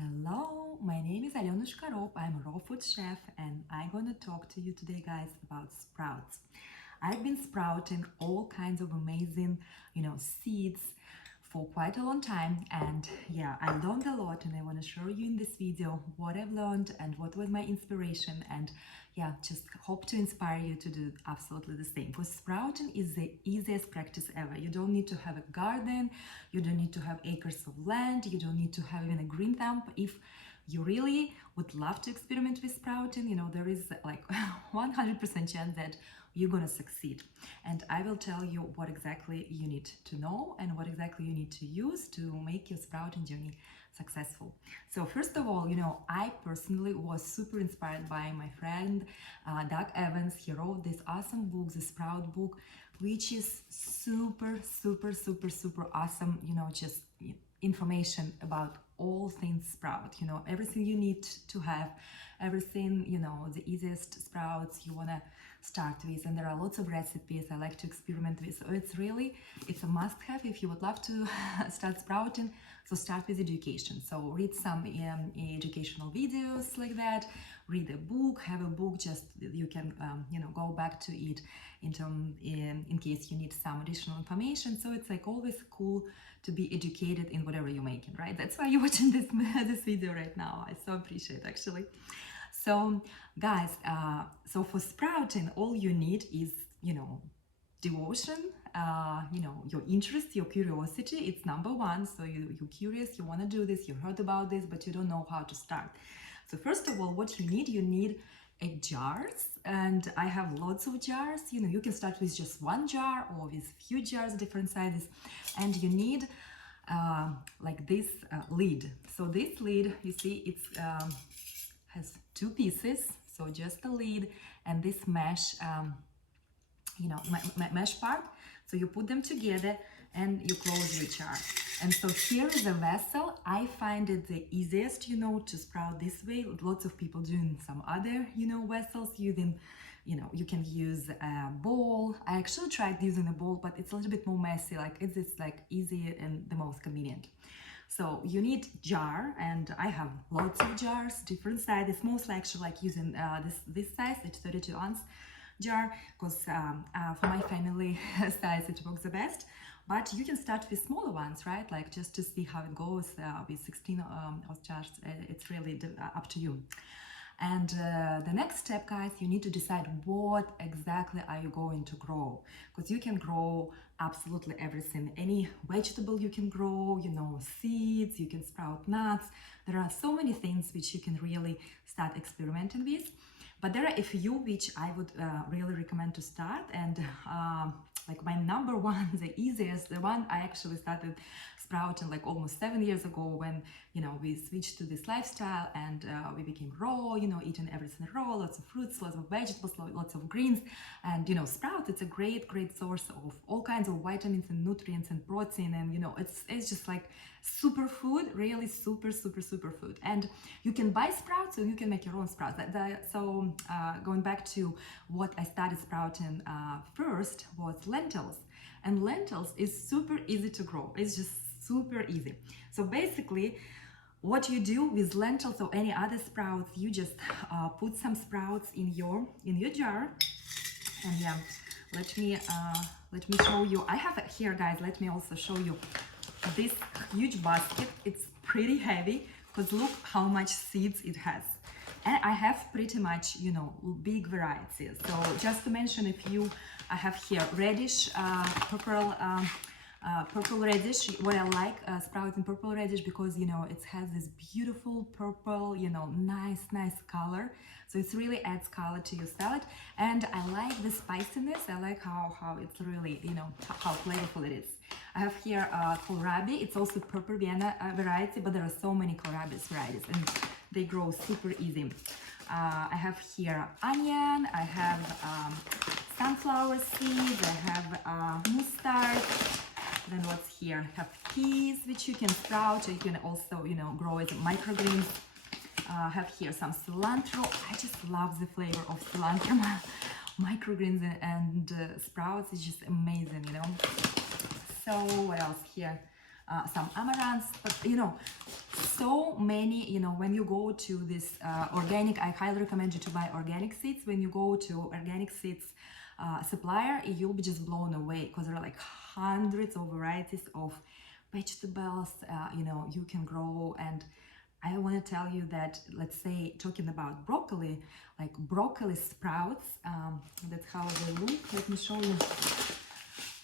Hello, my name is Alyonushka Rop. I'm a raw food chef and I'm gonna talk to you today, guys, about sprouts. I've been sprouting all kinds of amazing, seeds for quite a long time, and yeah, I learned a lot, and I want to show you in this video what I've learned and what was my inspiration, and yeah, just hope to inspire you to do absolutely the same. Because sprouting is the easiest practice ever. You don't need to have a garden, you don't need to have acres of land, you don't need to have even a green thumb. If you really would love to experiment with sprouting, there is like 100% chance that you're gonna succeed. And I will tell you what exactly you need to know and what exactly you need to use to make your sprouting journey successful. So first of all, I personally was super inspired by my friend Doug Evans. He wrote this awesome book, the Sprout book, which is super awesome, just information about all things sprout, everything you need to have, everything, the easiest sprouts you want to start with, and there are lots of recipes I like to experiment with. So it's a must-have if you would love to start sprouting. So start with education. So read some educational videos like that, read a book, have a book, just you can go back to it in case you need some additional information. So it's like always cool to be educated in whatever you're making, right? That's why you're watching this video right now. I so appreciate, actually. So guys, so for sprouting, all you need is, devotion, your interest, your curiosity. It's number one. So you're curious, you want to do this, you heard about this, but you don't know how to start. So first of all, what you need a jars, and I have lots of jars. You can start with just one jar or with few jars, different sizes, and you need like this lid. So this lid, you see, it's has two pieces, so just the lid and this mesh, mesh part. So you put them together and you close your jar. And so here is a vessel. I find it the easiest, to sprout this way. Lots of people doing some other, vessels using, you can use a bowl. I actually tried using a bowl, but it's a little bit more messy. Like it's like easy and the most convenient. So you need jar, and I have lots of jars, different sizes. Mostly actually like using this size, it's 32-ounce jar, because for my family size it works the best. But you can start with smaller ones, right? Like just to see how it goes with 16 ounce jars. It's really up to you. And the next step, guys, you need to decide what exactly are you going to grow, because you can grow absolutely everything. Any vegetable you can grow, seeds, you can sprout nuts. There are so many things which you can really start experimenting with. But there are a few which I would really recommend to start, and like my number one, the easiest, the one I actually started sprouting like almost 7 years ago when, we switched to this lifestyle, and we became raw, eating everything raw, lots of fruits, lots of vegetables, lots of greens. And, sprout, it's a great source of all kinds of vitamins and nutrients and protein. And, it's just like superfood, really super food. And you can buy sprouts, so you can make your own sprouts. So going back to what I started sprouting first was lentils. And lentils is super easy to grow. It's just super easy. So basically, what you do with lentils or any other sprouts, you just put some sprouts in your jar. And yeah, let me show you. I have it here, guys. Let me also show you this huge basket. It's pretty heavy, because look how much seeds it has. And I have pretty much, big varieties. So just to mention a few, I have here radish, purple radish. What I like sprouting purple radish, because it has this beautiful purple, nice color. So it really adds color to your salad. And I like the spiciness. I like how it's really, how flavorful it is. I have here Kohlrabi. It's also purple Vienna variety, but there are so many Kohlrabi varieties, and they grow super easy. I have here onion. I have sunflower seeds. I have mustard. Then what's here? I have peas, which you can sprout. You can also, grow as microgreens. I have here some cilantro. I just love the flavor of cilantro. Microgreens and sprouts is just amazing, So what else here? some amaranth, but you know, so many, you know, when you go to this organic, I highly recommend you to buy organic seeds. When you go to organic seeds supplier, you'll be just blown away because there are like hundreds of varieties of vegetables, you know, you can grow. And I want to tell you that, let's say, talking about broccoli, like broccoli sprouts, that's how they look. Let me show you.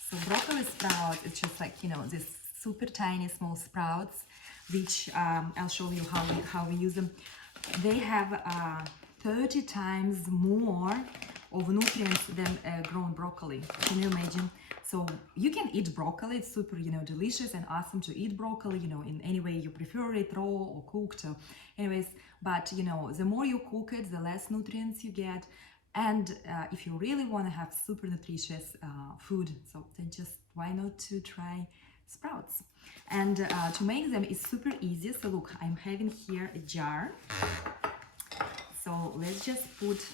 So broccoli sprouts, it's just like, you know, this super tiny small sprouts, which I'll show you how we use them. They have 30 times more of nutrients than grown broccoli. Can you imagine? So you can eat broccoli. It's super, you know, delicious and awesome to eat broccoli, you know, in any way you prefer it, raw or cooked. Anyways, but you know, the more you cook it, the less nutrients you get. And if you really want to have super nutritious food, so then just why not to try sprouts? And to make them is super easy. So look, I'm having here a jar. So let's just put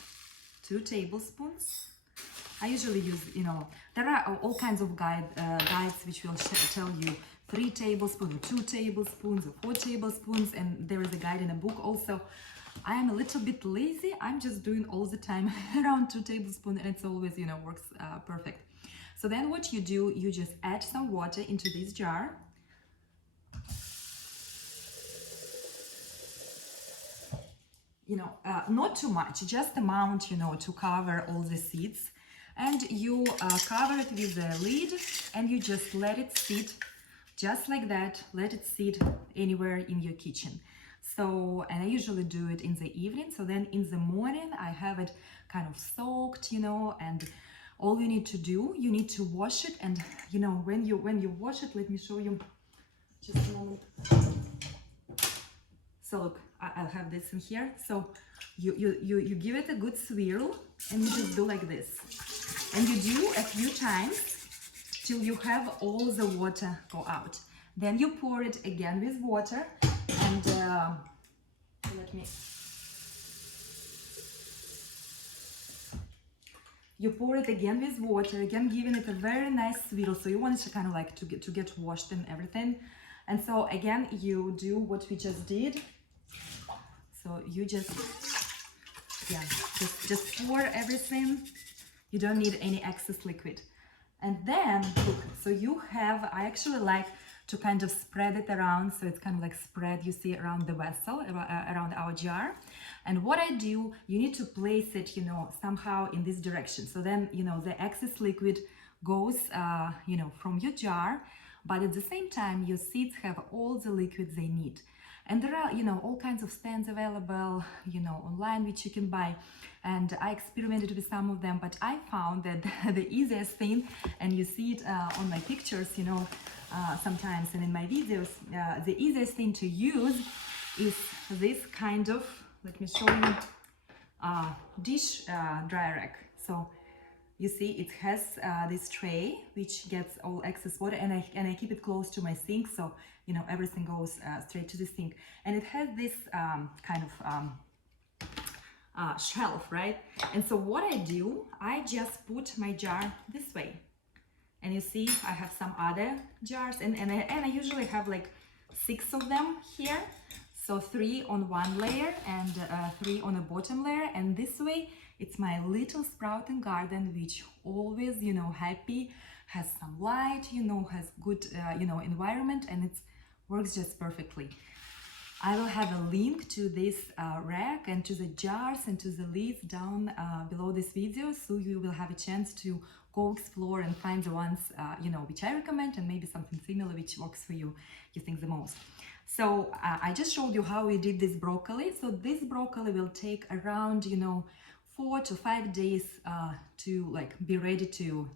2 tablespoons. I usually use, you know, there are all kinds of guides which will tell you 3 tablespoons, or 2 tablespoons, or 4 tablespoons, and there is a guide in a book also. I am a little bit lazy. I'm just doing all the time around 2 tablespoons, and it's always, you know, works perfect. So then what you do, you just add some water into this jar. You know, not too much, just amount, you know, to cover all the seeds. And you cover it with the lid, and you just let it sit just like that. Let it sit anywhere in your kitchen. So, and I usually do it in the evening. So then in the morning, I have it kind of soaked, you know, and all you need to do, you need to wash it. And, you know, when you wash it, let me show you just a moment. So look, I'll have this in here. So you give it a good swirl, and you just do like this. And you do a few times till you have all the water go out. Then you pour it again with water, and you pour it again with water, again giving it a very nice swirl. So you want it to kind of like to get washed and everything. And so again, you do what we just did. So you just pour everything. You don't need any excess liquid. And then, look, so you have, I actually like to kind of spread it around. So it's kind of like spread, you see, around the vessel, around our jar. And what I do, you need to place it, you know, somehow in this direction. So then, you know, the excess liquid goes, you know, from your jar, but at the same time, your seeds have all the liquids they need. And there are, you know, all kinds of stands available, you know, online, which you can buy. And I experimented with some of them, but I found that the easiest thing, and you see it on my pictures, you know, sometimes, and in my videos, the easiest thing to use is this kind of, let me show you, dish dry rack. So you see it has this tray which gets all excess water, and I keep it close to my sink, so you know everything goes straight to the sink. And it has this kind of shelf, right? And so what I do, I just put my jar this way, and you see I have some other jars, and I usually have like 6 of them here. So 3 on one layer and 3 on the bottom layer, and this way it's my little sprouting garden, which always, you know, happy, has some light, you know, has good, you know, environment, and it works just perfectly. I will have a link to this rack and to the jars and to the lids down below this video, so you will have a chance to go explore and find the ones, you know, which I recommend, and maybe something similar which works for you, you think the most. So I just showed you how we did this broccoli. So this broccoli will take around, you know, 4 to 5 days to like be ready to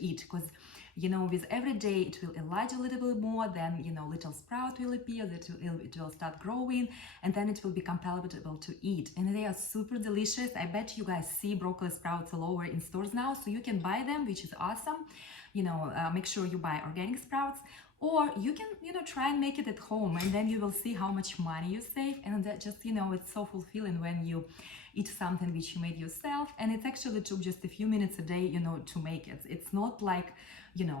eat, because you know with every day it will enlarge a little bit more, then you know little sprout will appear, that it will start growing, and then it will become palatable to eat, and they are super delicious. I bet you guys see broccoli sprouts all over in stores now, so you can buy them, which is awesome. You know, make sure you buy organic sprouts. Or you can, try and make it at home, and then you will see how much money you save. And that just, it's so fulfilling when you eat something which you made yourself, and it actually took just a few minutes a day, to make it. It's not like,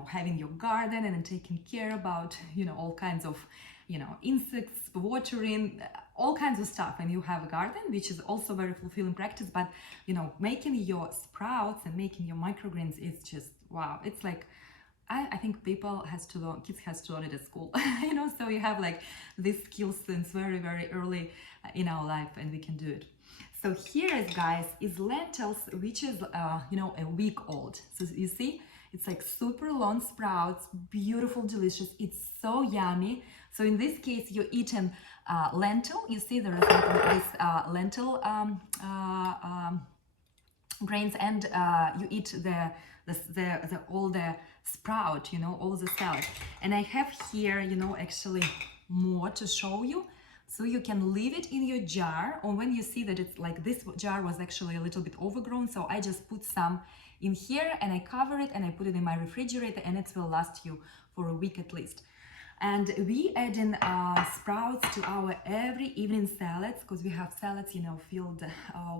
having your garden and then taking care about, all kinds of, insects, watering, all kinds of stuff. And you have a garden, which is also very fulfilling practice. But, making your sprouts and making your microgreens is just, wow. It's like, I think kids has to learn it at school, so you have like these skills since very, very early in our life, and we can do it. So here is, guys, is lentils, which is, a week old. So you see, it's like super long sprouts, beautiful, delicious. It's so yummy. So in this case, you're eating lentil. You see there is like this lentil grains, and you eat all the sprout, all the salad. And I have here, actually more to show you. So you can leave it in your jar, or when you see that it's like this jar was actually a little bit overgrown, so I just put some in here and I cover it and I put it in my refrigerator, and it will last you for a week at least. And we add in sprouts to our every evening salads, because we have salads, filled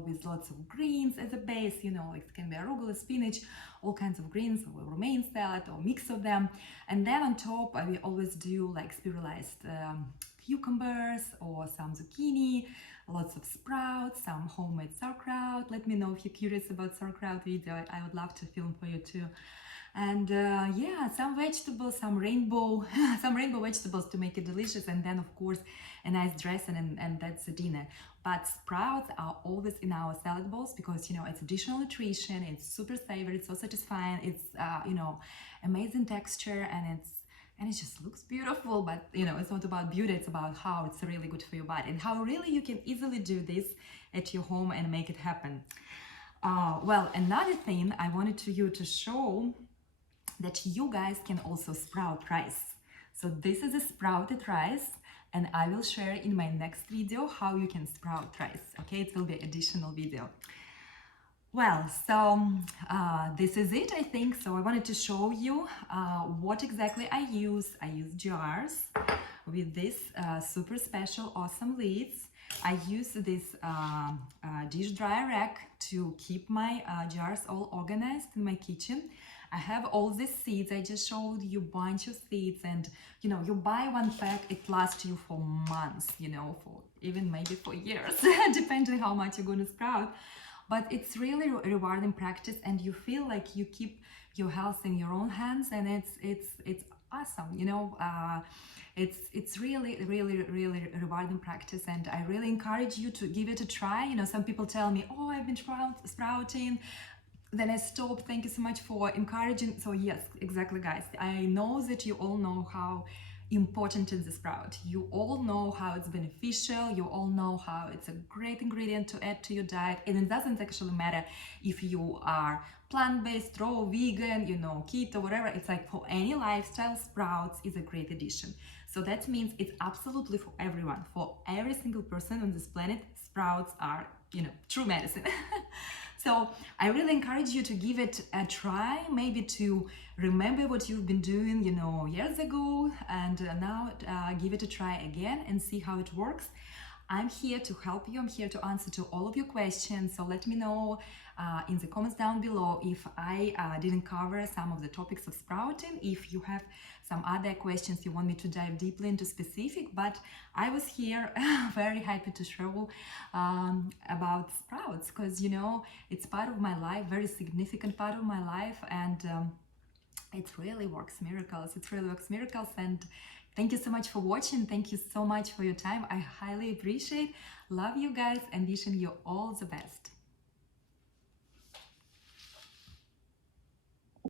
with lots of greens as a base, it can be arugula, spinach, all kinds of greens, or romaine salad, or mix of them. And then on top, we always do like spiralized cucumbers or some zucchini, lots of sprouts, some homemade sauerkraut. Let me know if you're curious about sauerkraut video. I would love to film for you too. And yeah, some vegetables, some rainbow vegetables to make it delicious. And then of course a nice dressing, and that's the dinner. But sprouts are always in our salad bowls, because it's additional nutrition, it's super savory, it's so satisfying, it's amazing texture, and it just looks beautiful. But it's not about beauty, it's about how it's really good for your body, and how really you can easily do this at your home and make it happen. Well, another thing I wanted you to show, that you guys can also sprout rice. So this is a sprouted rice, and I will share in my next video how you can sprout rice. Okay, it will be an additional video. Well, so this is it, I think. So I wanted to show you what exactly I use. I use jars with this super special awesome lids. I use this dish dryer rack to keep my jars all organized in my kitchen. I have all these seeds. I just showed you a bunch of seeds, and you buy one pack, it lasts you for months, for even maybe for years, depending how much you're going to sprout. But it's really rewarding practice, and you feel like you keep your health in your own hands, and it's awesome. It's really rewarding practice, and I really encourage you to give it a try. Some people tell me, oh, I've been sprouting, then I stopped. Thank you so much for encouraging. So yes, exactly, guys. I know that you all know how important is the sprout. You all know how it's beneficial. You all know how it's a great ingredient to add to your diet. And it doesn't actually matter if you are plant-based, raw, vegan, keto, whatever. It's like for any lifestyle, sprouts is a great addition. So that means it's absolutely for everyone. For every single person on this planet, sprouts are, true medicine. So I really encourage you to give it a try, maybe to remember what you've been doing, years ago, and now give it a try again and see how it works. I'm here to help you. I'm here to answer to all of your questions. So let me know in the comments down below if I didn't cover some of the topics of sprouting, if you have some other questions you want me to dive deeply into specific. But I was here very happy to show about sprouts, because it's part of my life, very significant part of my life, and it really works miracles. And thank you so much for watching. Thank you so much for your time. I highly appreciate. Love you guys, and wishing you all the best.